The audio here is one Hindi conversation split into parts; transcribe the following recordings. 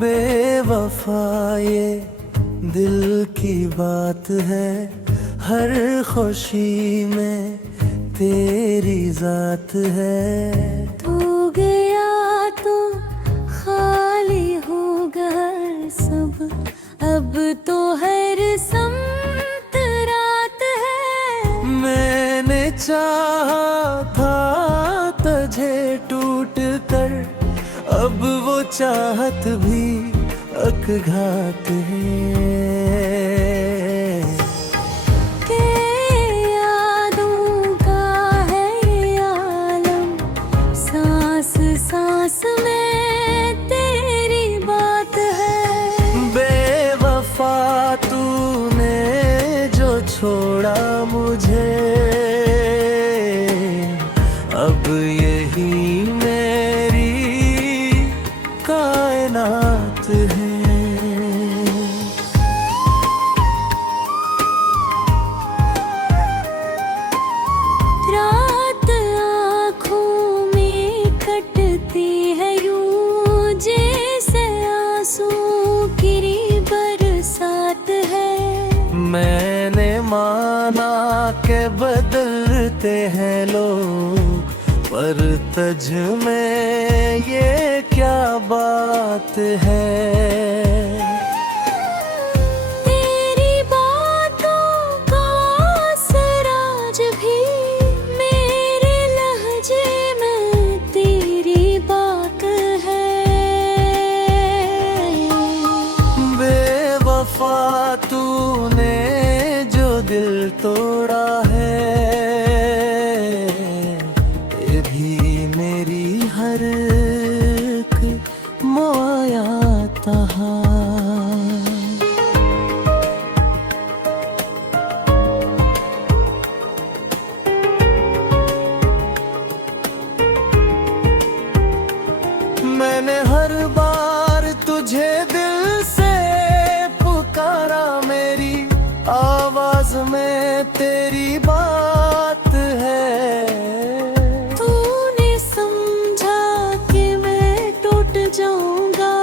बेवफा ये दिल की बात है, हर खुशी में तेरी जात है। तू गया तो खाली हो घर सब, अब तो हर समत रात है। मैंने चाहा था तुझे टूट कर, अब वो चाहत भी अकघात है। के यादों का है ये आलम, सांस सांस में तेरी बात है। बेवफा तूने जो छोड़ा मुझे, अब यही मेरी कायनात है। रात आँखों में कटती है यूं, जैसे आंसू की बरसात है। मैंने माना के बदलते हैं लोग, पर तुझ में ये क्या बात है। तेरी बातों का असर आज भी मेरे लहजे में तेरी बात है। बेवफा तूने जो दिल तोड़ा है, ये भी मेरी हर एक मोया तहा। मैंने हर बार तुझे दिल से पुकारा, मेरी आवाज में तेरी बात है। तूने समझा कि मैं टूट जाऊंगा,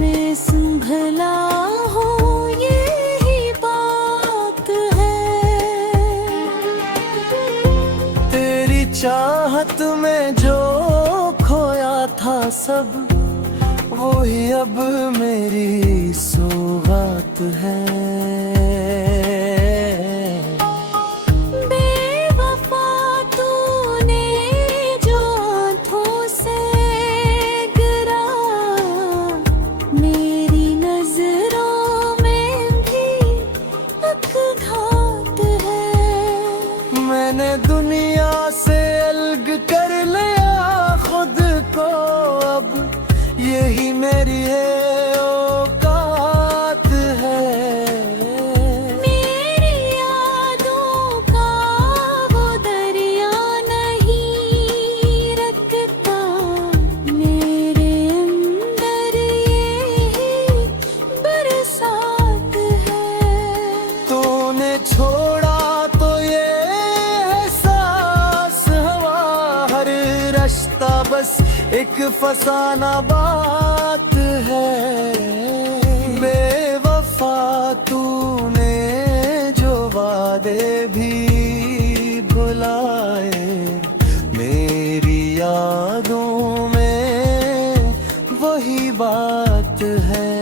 मैं संभला हूँ यही बात है। तेरी चाहत में जो खोया था सब, वही अब मेरी सौगात है। बेवफा तूने जो हाथों से गिरा, मेरी नजरों में भी अकघात है। मैंने दुनिया से अलग कर लिया खुद को, अब यही मेरी है औकात है। मेरी यादों का वो दरिया नहीं रखता, मेरे अंदर यही बरसात है। तूने छोड़ा तो ये एहसास हवा, हर रास्ता बस एक फसाना बात है। बेवफा तूने जो वादे भी भुलाए, मेरी यादों में वही बात है।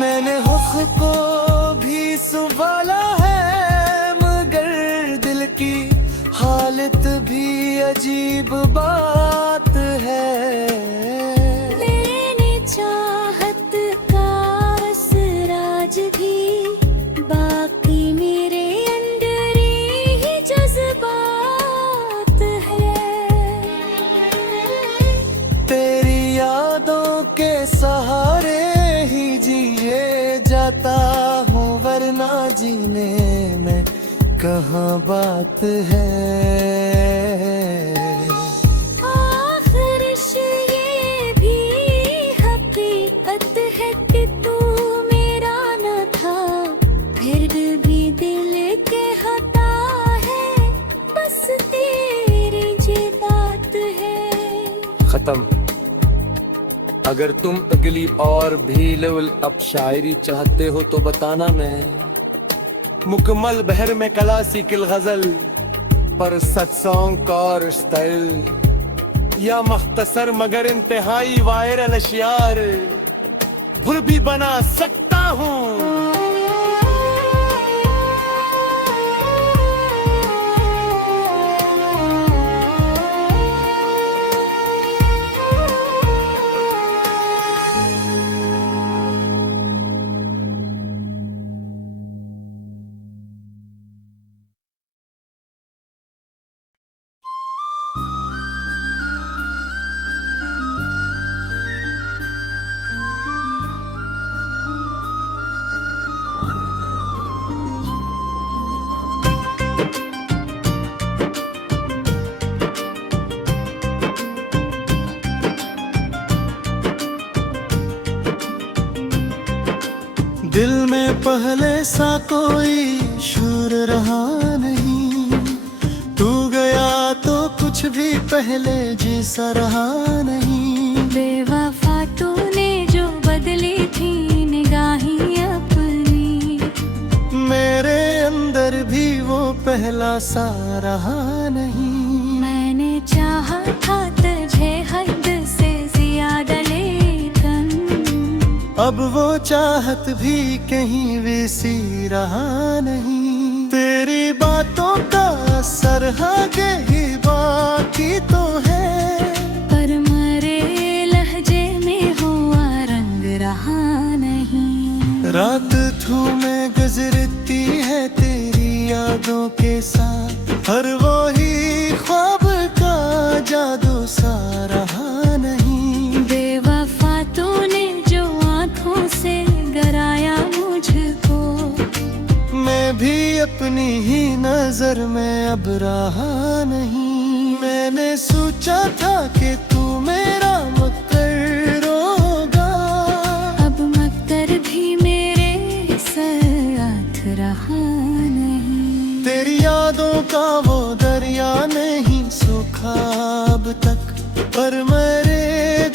मैंने हुस्न को भी संभाला है, मगर दिल की हालत भी अजीब बात है। मैंने चाहत का असर आज भी, बाकी मेरे अंदर ही जज्बात है। तेरी यादों के सहारे ही जिए जाता हूँ, वरना जीने में कहाँ बात है। आखिर ये भी हकीकत है कि तू मेरा न था, फिर भी दिल के हता है, बस तेरी जी बात है। खत्म। अगर तुम अगली और भी लेवल अप शायरी चाहते हो तो बताना, मैं मुकम्मल बहर में क्लासिकल गजल पर सच सॉन्ग और स्टाइल, या मख्तसर मगर इंतहाई वायरल अशियार फिर भी बना सकता हूँ। दिल में पहले सा कोई शोर रहा नहीं, तू गया तो कुछ भी पहले जैसा रहा नहीं। बेवफा तूने जो बदली थी निगाहें अपनी, मेरे अंदर भी वो पहला सा रहा नहीं। मैंने चाहा था तुझे हद से ज्यादा, लेकिन अब वो चाहत भी कहीं वैसी रहा नहीं। तेरी बातों का असर आगे ही बाकी तो है, पर मरे लहजे में हुआ रंग रहा नहीं। रात धूमें गुजरती है तेरी यादों के साथ, हर वो ही ख्वाब का जादू सा रहा नहीं। बेवफा तूने जो आँखों से गराया मुझको, मैं भी अपनी ही नजर में अब रहा नहीं। मैंने सोचा था कि तू मेरा मक्कर होगा, अब मक्कर भी मेरे साथ रहा नहीं। तेरी यादों का वो दरिया नहीं सूखा अब तक, पर मेरे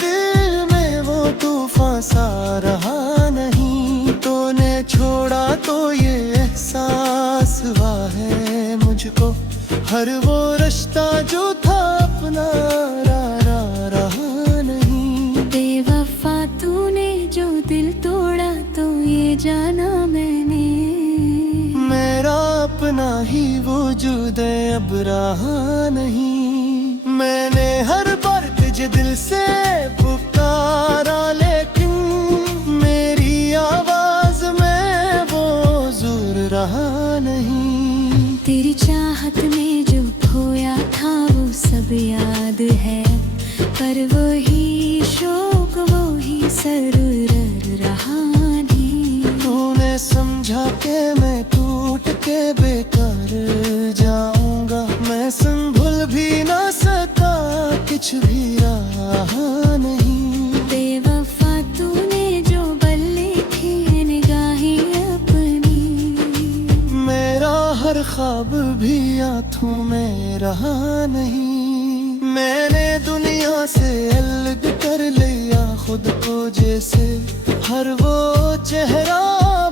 दिल में वो तूफान सा रहा नहीं। तूने छोड़ा तो ये एहसास हुआ है मुझको, हर वो रिश्ता जो था अपना रहा नहीं। बेवफा तूने जो दिल तोड़ा तो ये जाना मैंने, मेरा अपना ही वजूद अब रहा नहीं। मैंने हर बार तुझे दिल से पुकारा, लेकिन मेरी आवाज में वो जोर रहा नहीं। तेरी चाहत में जो खोया था वो सब याद है, पर वही शौक वही सरूर रहा नहीं। तूने समझा के मैं टूट के बेकार जाऊंगा, मैं संभल भी ना सका, कुछ भी रहा नहीं। बेवफा तूने जो बल्ली थी निगाहें अपनी, मेरा हर ख्वाब भी आँखों में रहा नहीं। मैंने दुनिया से अलग कर लिया खुद को जैसे, हर वो चेहरा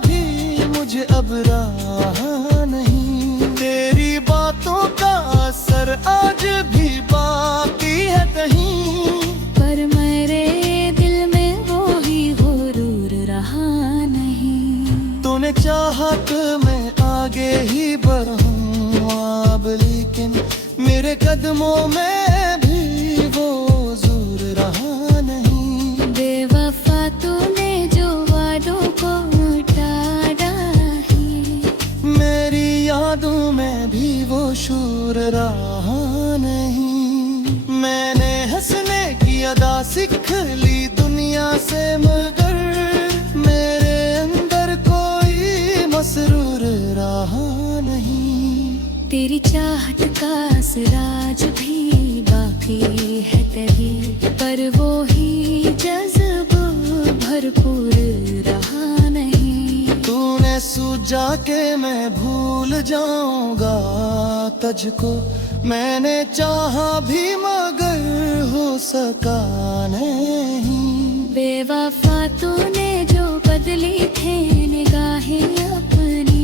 भी मुझे अब रहा नहीं। तेरी बातों का असर आज भी बाकी है कहीं, पर मेरे दिल में वो ही गुरूर रहा नहीं। तूने चाहा कि मैं आगे ही बढ़ूं अब, लेकिन मेरे कदमों में भी वो जोर रहा नहीं। बेवफा तूने जो वादों को टाड़ा ही, मेरी यादों में भी वो शूर रहा नहीं। मैंने हंसने की अदा सीख ली दुनिया से, मगर मेरे अंदर कोई मसरूर रहा नहीं। तेरी चाहत का असराज भी बाकी है तभी, पर वो ही जज्ब भरपूर रहा नहीं। तूने सूझा के मैं भूल जाऊंगा तुझको, मैंने चाहा भी मगर हो सका नहीं। बेवफा तूने जो बदली थे निगाहें अपनी,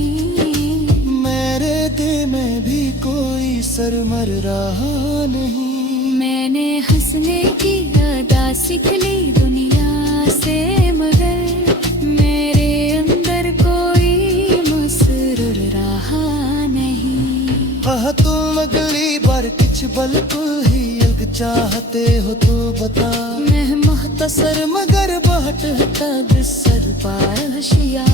मेरे दिल में भी कोई सरमर रहा नहीं। मैंने हंसने की अदा सीख ली दुनिया से, मगर मेरे अंदर कोई मसरूर रहा नहीं। हाँ तुम अगली बार किछ बिल्कुल ही अलग चाहते हो तो बता। मैं मुख्तसर मगर बाट तब सर पाशिया,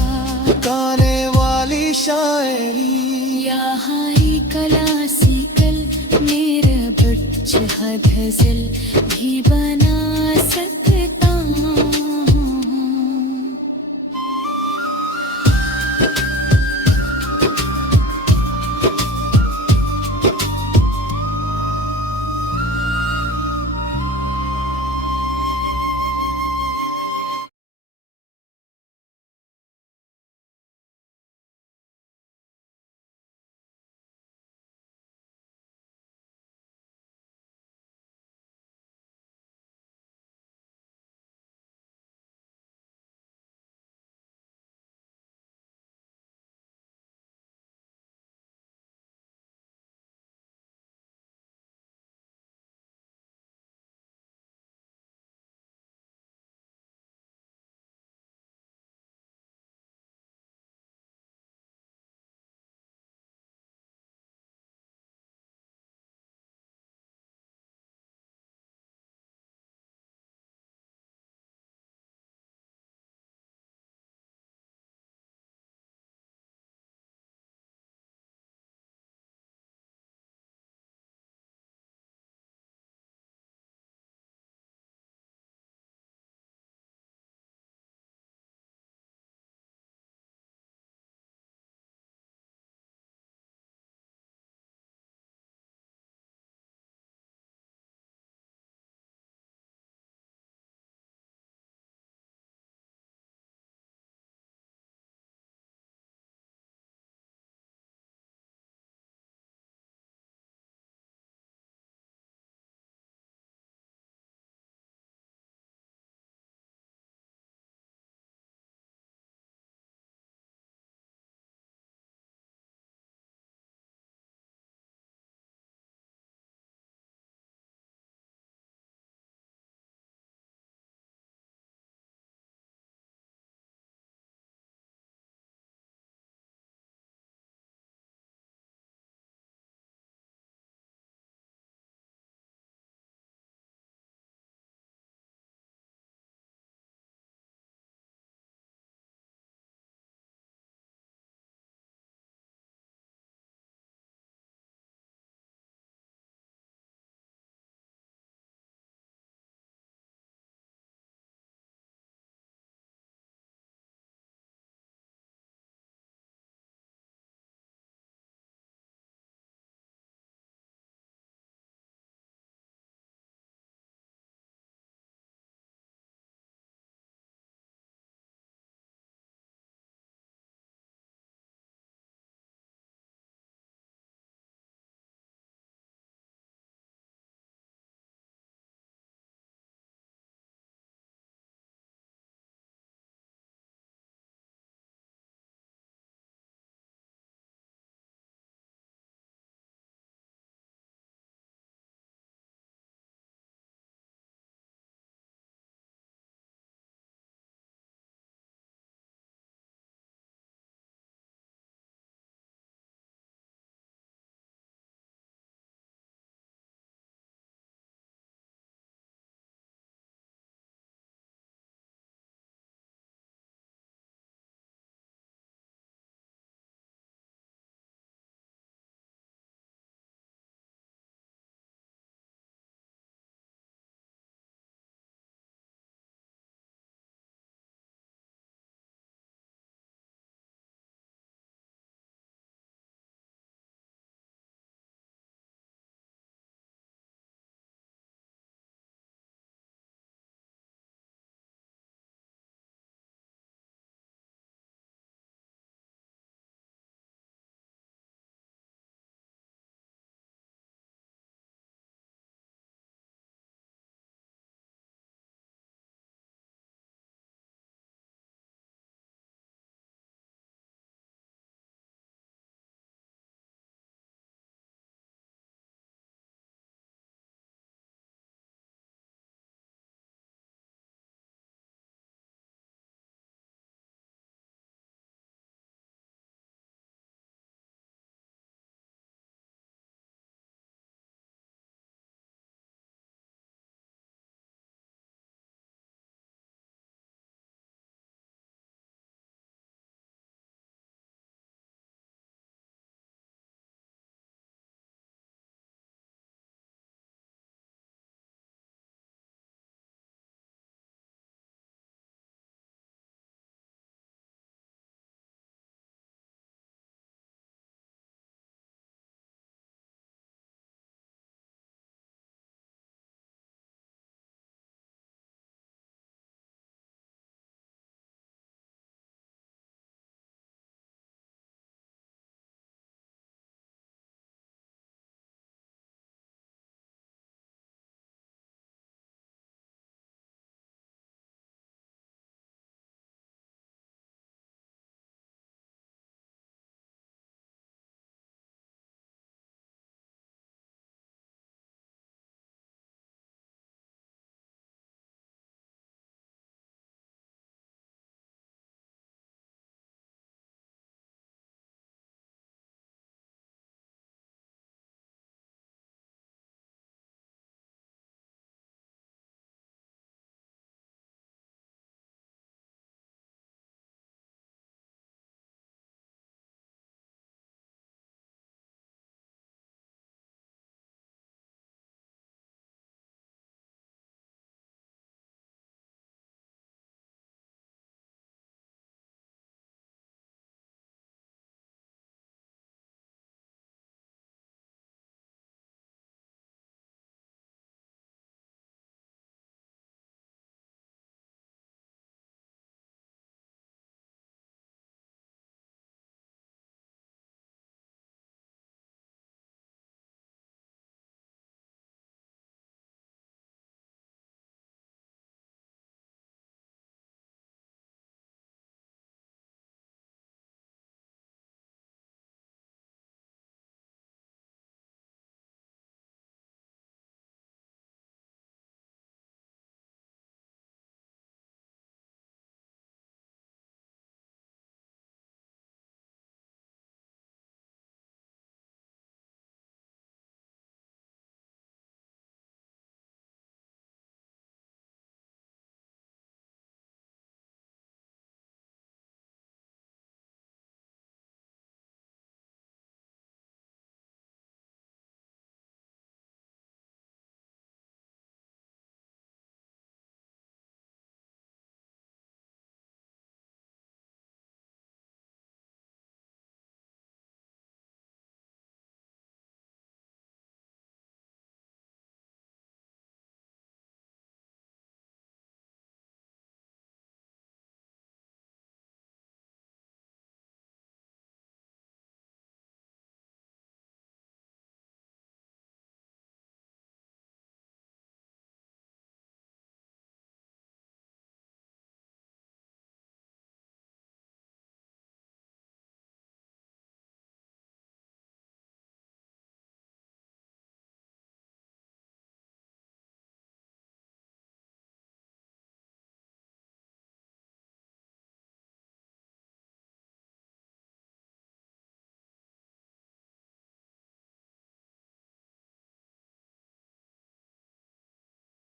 गाने वाली शायरी यहाँ ही क्लासिकल मेरा बच्चा गजल भी बना सकता।